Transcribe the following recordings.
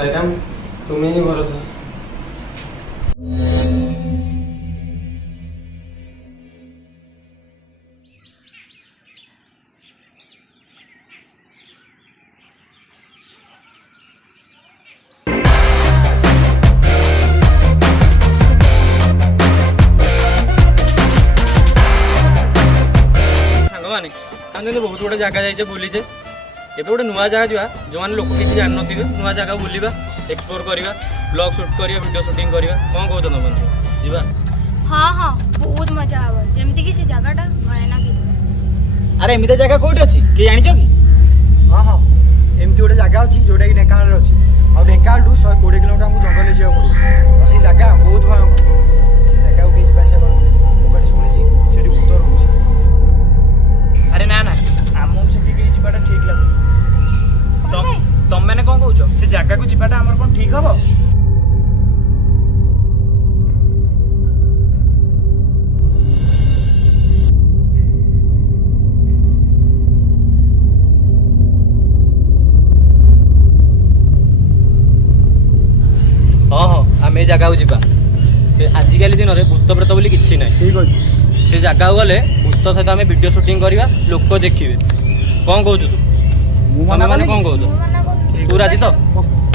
साईराम, तुम्हें ही भरोसा। बहुत गुटे जगह जाइए बुलीचे एवं गोटे नुआ जगह जा जो मैंने लोक किसी जान थे नुआ जगह बुलवा एक्सप्लोर करवा ब्लॉग शूट करवा वीडियो शूटिंग करवा कौन कौन तुम बंधु जीवा। हाँ हाँ बहुत मजा आवा जेमती कि से जगहटा भयानक ही। अरे एमती जगह कौट अच्छी किए जान कि? हाँ हाँ एमती गोटे जगह अच्छी जोटा कि ढेंकानाल अच्छी आ ढेंकानाल 120 किलोमीटर आमको जंगल जावाक पड़ो से जगह बहुत भयंकर से जगह को किसी आसा मुझे शुणी से भूत रोचे। अरे ना ना आमको से जावाटा ठीक लगुनि तुम मैंने कौन कौच से जगह को जावाटा आमर कौन ठीक हम? हाँ हाँ आम ए जगह को आजिकल दिन में भूत प्रेत बोली किसी ना ठीक अच्छे से जगह गले भूत सहित आम वीडियो शूटिंग करवा लोक देखिए कौन कौच तू मैंने कौन कौच तू राजी तो?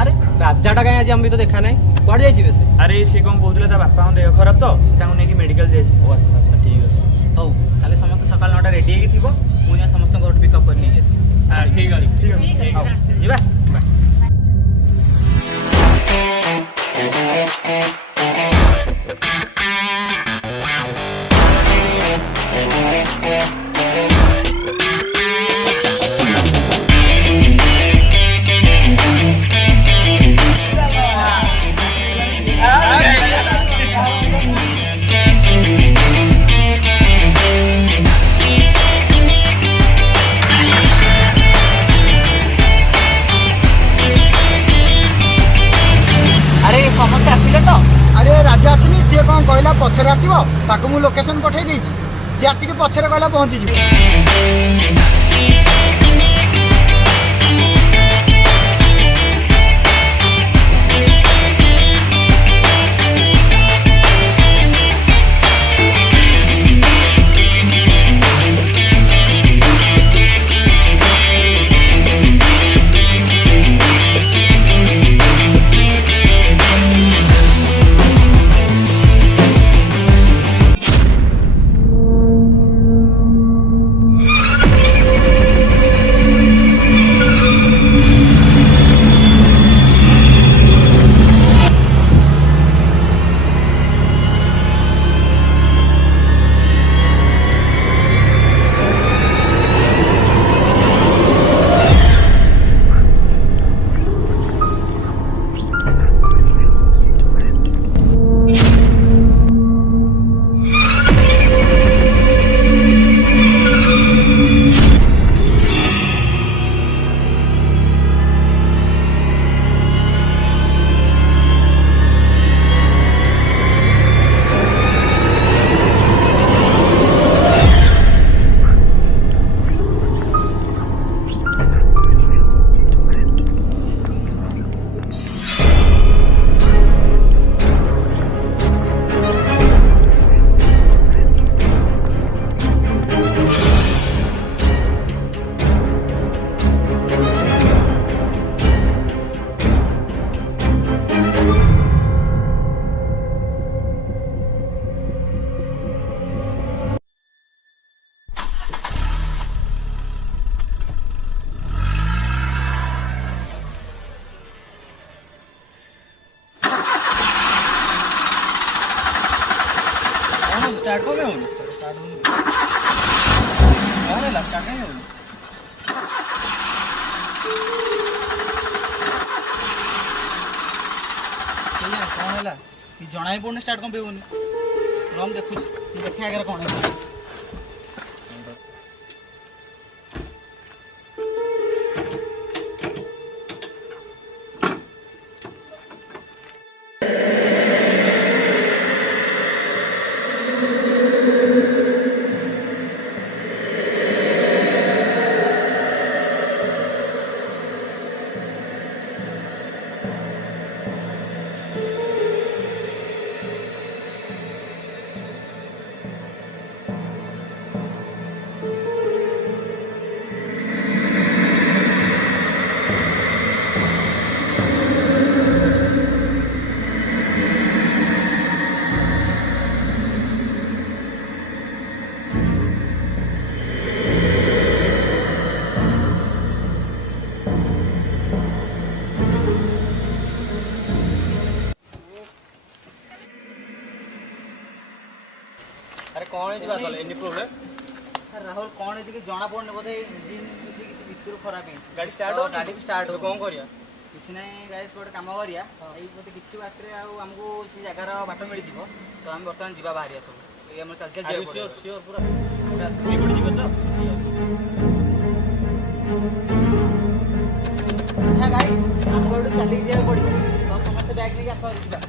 अरे राजाटा कहीं आज आम भी तो देखा ना कौन जाइए से? अरे सी कौन कहते ता बापा देह खराब तो नहीं मेडिकल जाइए। अच्छा अच्छा ठीक अच्छे हौ ताले समस्त सकाल 9टा रेडी हो मुझे समस्त घर पिकअप कर नहीं ठीक है जीवा। समस्त आसिले तो? अरे राजा आसनी सी कौन कहला पचर आसो मु लोकेशन पठे दी सी आसिक पचर कहला पहुँची जी। स्टार्ट हो गया कौन है स्टार्ट नहीं हो कौन है जना ही पड़ने स्टार्ट कौन पे होनी हम देखु देखा आगे कौन है। कौन है बात वाला एनी प्रॉब्लम राहुल कौन है कि जଣା पड़ने बोधे इंजिन किसी भितर खराब है गाड़ी स्टार्ट हो गाड़ी भी स्टार्ट हो कौन करिया किछि नै गाइस गोटे काम करिया एई बोधे किछि बाटरे आ हमको से जगह रा बाट मिल जिवो तो हम वर्तमान जीवा बाहरिया सब ए हम चल चल जाय श्योर श्योर पूरा हमरा स्पीड पड़ जीव तो अच्छा गाइस हम गोटे चली जाय पड़िबो तो समस्त बैग नै आसो जिबा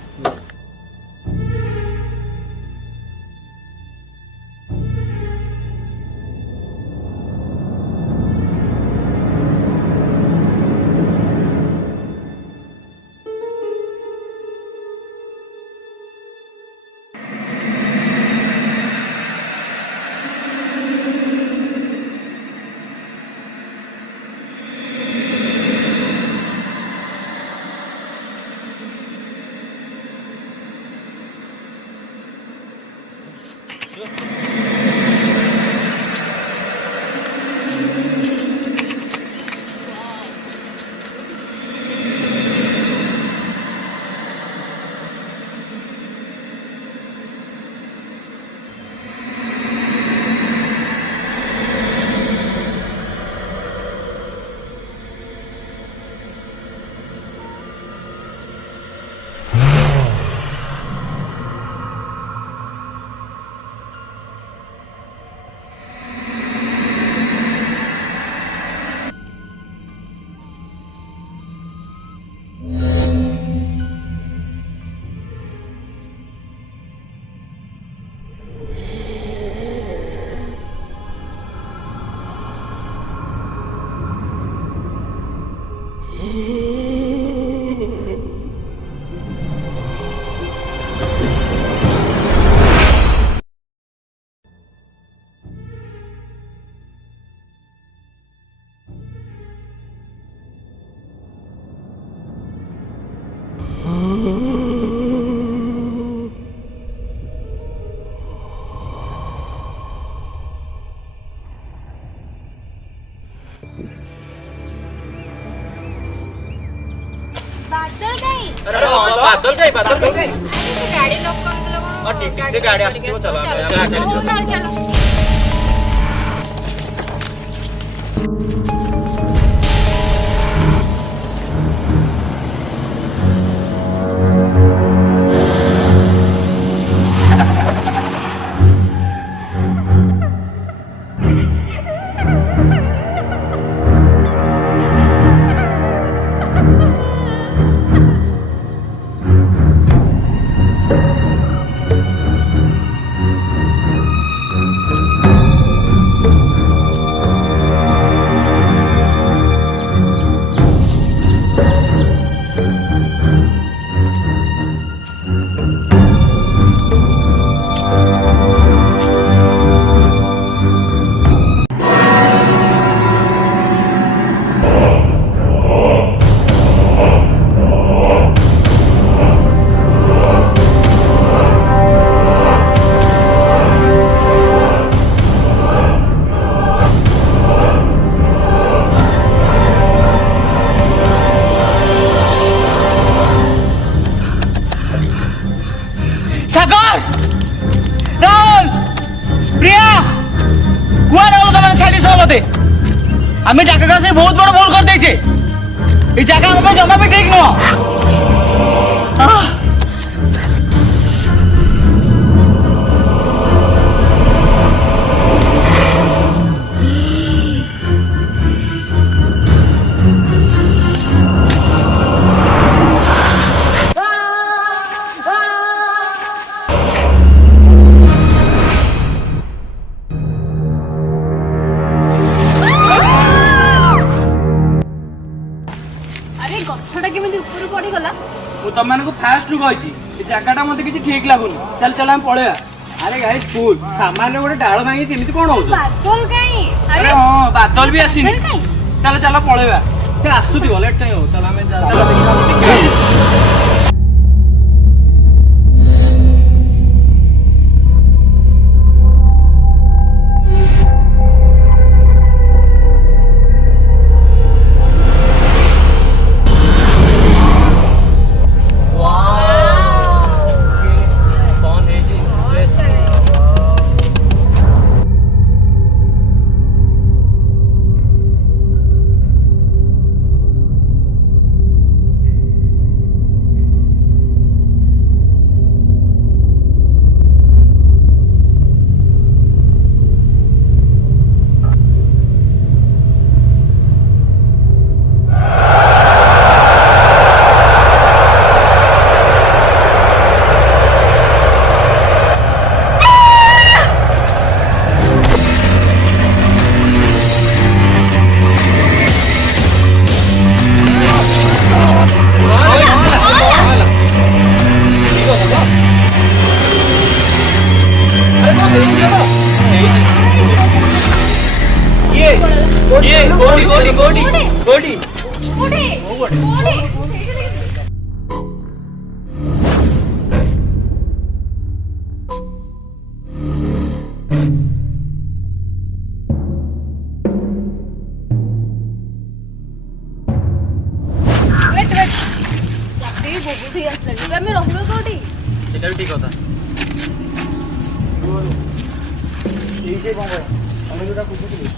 बादल गई अरे बादल गई गाड़ी लॉक कर दो और ठीक ठीक से गाड़ी आती वो चला चलो सागर राहुल प्रिया कुआडे गलो तमने छाड़ी सब मते आमे जगह का से बहुत बड़ भूल कर देछे ई जगह हम जमा भी ठीक न अरे गछटा केमिति ऊपर पड़ी गला मु तुम मानको फास्ट रु कहछि ए जगहटा मते किछि ठीक लागुनी चल चल हम पळेया अरे गाइस फूल सामान्य गोटे डाळ भांगी जेमिति कोन होछ बादल कहीं अरे हां बादल भी आसीनी बादल कहीं चल चल पळेया से आसुती लेट टाइम हो चल हमें चल ବହୁତ ହେଇ ଆସିଲାଣି ଏବେ ଆମେ ରହିବା କୋଉଠି? ସେଟା ବି ଠିକ କଥା। ଏଇ ଯେ କଣ କର ଆମେ ଯୋଉଟା ବୁଝୁଥିଲୁ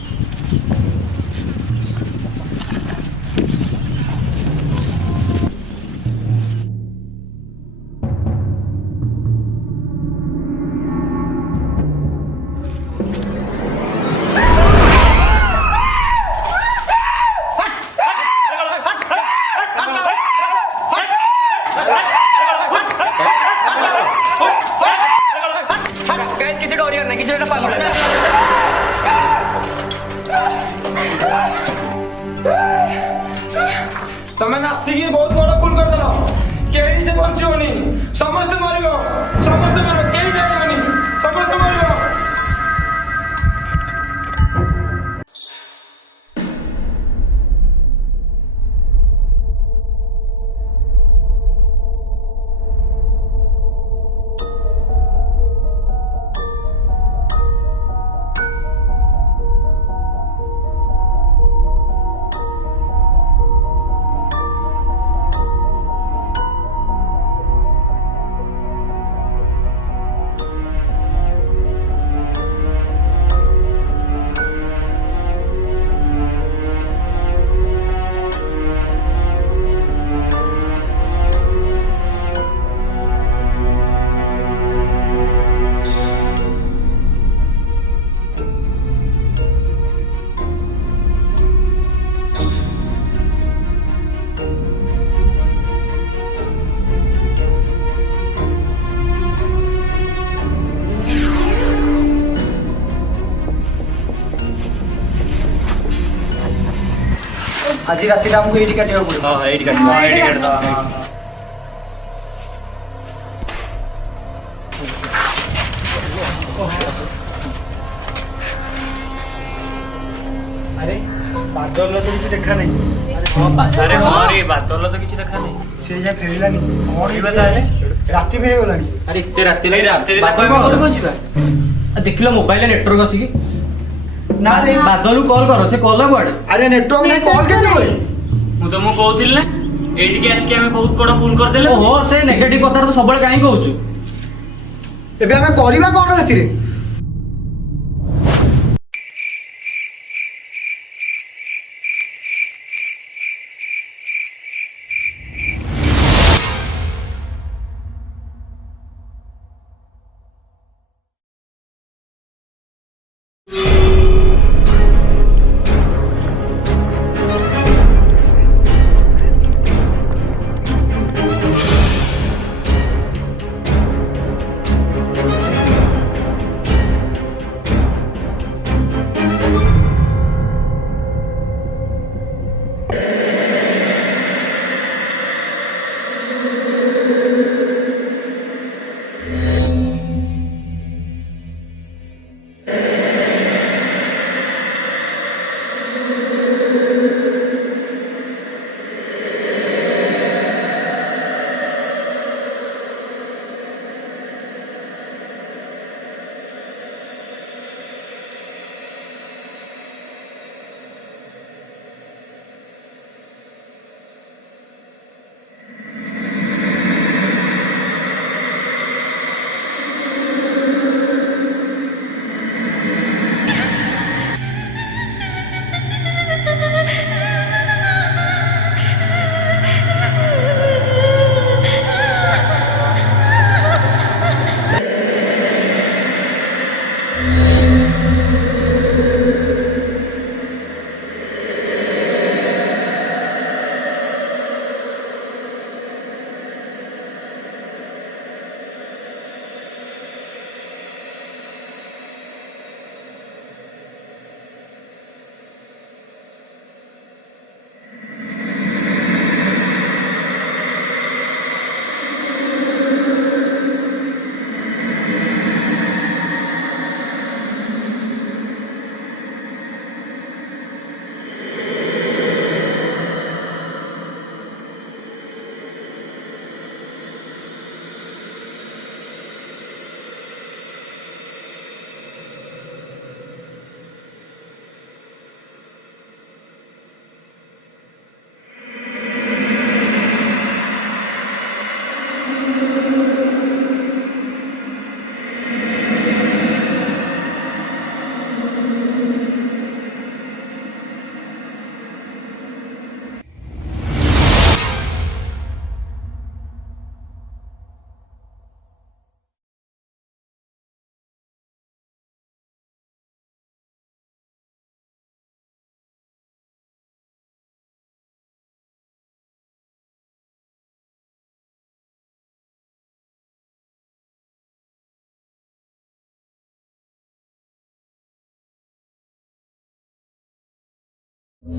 ତମେ ନାସିକି ବହୁତ ବଡ ଭୁଲ କରିଦେଲ। କେହି ସେ ବଞ୍ଚିବନି, ସମସ୍ତେ ମରିବ, ସମସ୍ତେ ମରିବ, କେହି ଜାଣିବନି, ସମସ୍ତେ ମରିବ। ଆଜି ରାତିଟା ଆମକୁ ଏଇଠି କାଟିବାକୁ ପଡ଼ିବ। ହଁ ଏଇଠି କାଟିବା, ଏଇଠି କାଟିଦବା। ଆରେ ବାଦଲର ତ କିଛି ଦେଖା ନାହିଁ। ଆରେ ହଁ ରେ, ବାଦଲ ତ କିଛି ଦେଖା ନାହିଁ। ସେ ଯାଏ ଫେରିଲାନି କଣ ଯିବା ତାହେଲେ? ରାତି ବି ହେଇଗଲାଣି। ଆରେ ଏତେ ରାତିରେ ଯିବା। ଦେଖିଲ ମୋବାଇଲରେ ନେଟୱାର୍କ ଆସିକି ନା ରେ ବାଦଲକୁ କଲ୍ କର, ସେ କଲା କୁଆଡେ? ଆରେ ନେଟୱାର୍କ ନାହିଁ କଲ୍ କେମିତି କରିବି? ମୁଁ ତମକୁ କହୁଥିଲି ନା ଏଇଠିକି ଆସିକି ଆମେ ବହୁତ ବଡ ଭୁଲ କରିଦେଲେ। ଓହୋ ସେ ନେଗେଟିଭ କଥା ତ ସବୁବେଳେ କାହିଁ କହୁଛୁ? ଏବେ ଆମେ କରିବା କଣ ରାତିରେ? ଆରେ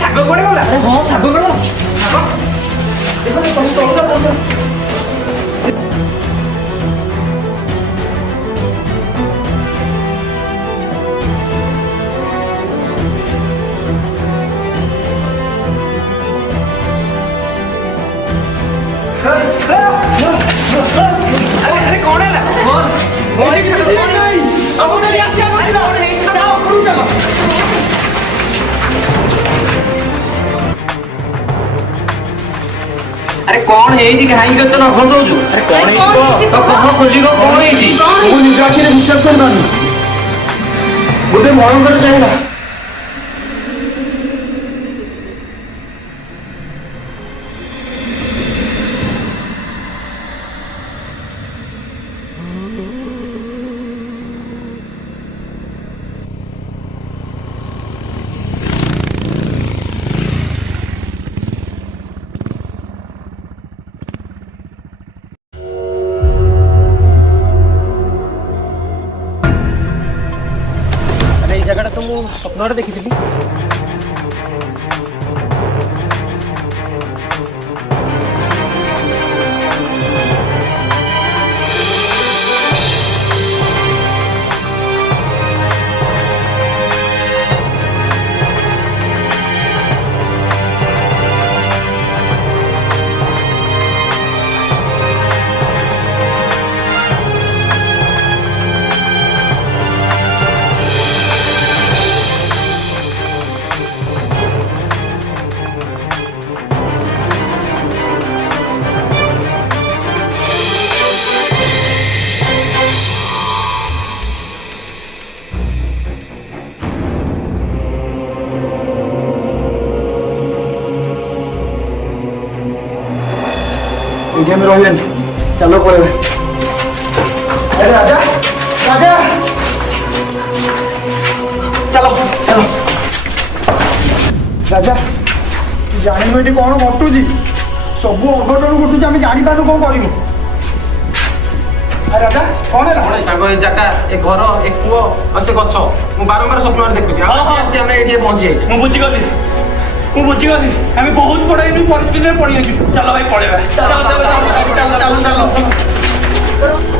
ଶାଗ କୁଆଡେ ଗଲା? ହଁ ଶାଗ ବେଳ ଆରେ କଣ ହେଲା? ଆରେ କଣ ହେଇଛି କାହିଁକି କେତେ ନର୍ଭସ ହଉଛୁ? ଆରେ କଣ ହେଇଛି ତ କଣ ଖୋଲିବ କଣ ହେଇଛି? ମୁଁ ନିଜ ଆଖିରେ ବିଶ୍ୱାସ କରିପାରୁନି ଗୋଟେ ଭୟଙ୍କର ଚାହିଁଲା। ଏଇ ଜାଗାଟା ତ ମୁଁ ସ୍ୱପ୍ନରେ ଦେଖିଥିଲି। ଏଇଠି ଆମେ ରହିବାନି, ଚାଲ ପଳେଇବା। ଆରେ ରାଜା ରାଜା ଚାଲ ଚାଲ। ରାଜା ଜାଣିନୁ ଏଠି କଣ ଘଟୁଛି? ସବୁ ଅଘଟଣ ଘଟୁଛି, ଆମେ ଜାଣିପାରୁନୁ କଣ କରିବୁ। ଆରେ ରାଜା କଣ ହେଲା? କଣ ସାଙ୍ଗ ଏ ଜାଗା ଏ ଘର ଏ କୂଅ ଆଉ ସେ ଗଛ ମୁଁ ବାରମ୍ବାର ସ୍ୱପ୍ନରେ ଦେଖୁଛି। ଆସି ଆମେ ଏଇଠି ପହଞ୍ଚି ଯାଇଛେ। ମୁଁ ବୁଝିଗଲି ଆମେ ବହୁତ ବଡ଼ ଏଇନୁ ପରିସ୍ଥିତିରେ ପଡ଼ିଯାଇଛୁ। ଚାଲ ଭାଇ ପଳେଇବା। ଚାଲ ଚାଲ ଚାଲ ଚାଲ ଚାଲ ଚାଲ।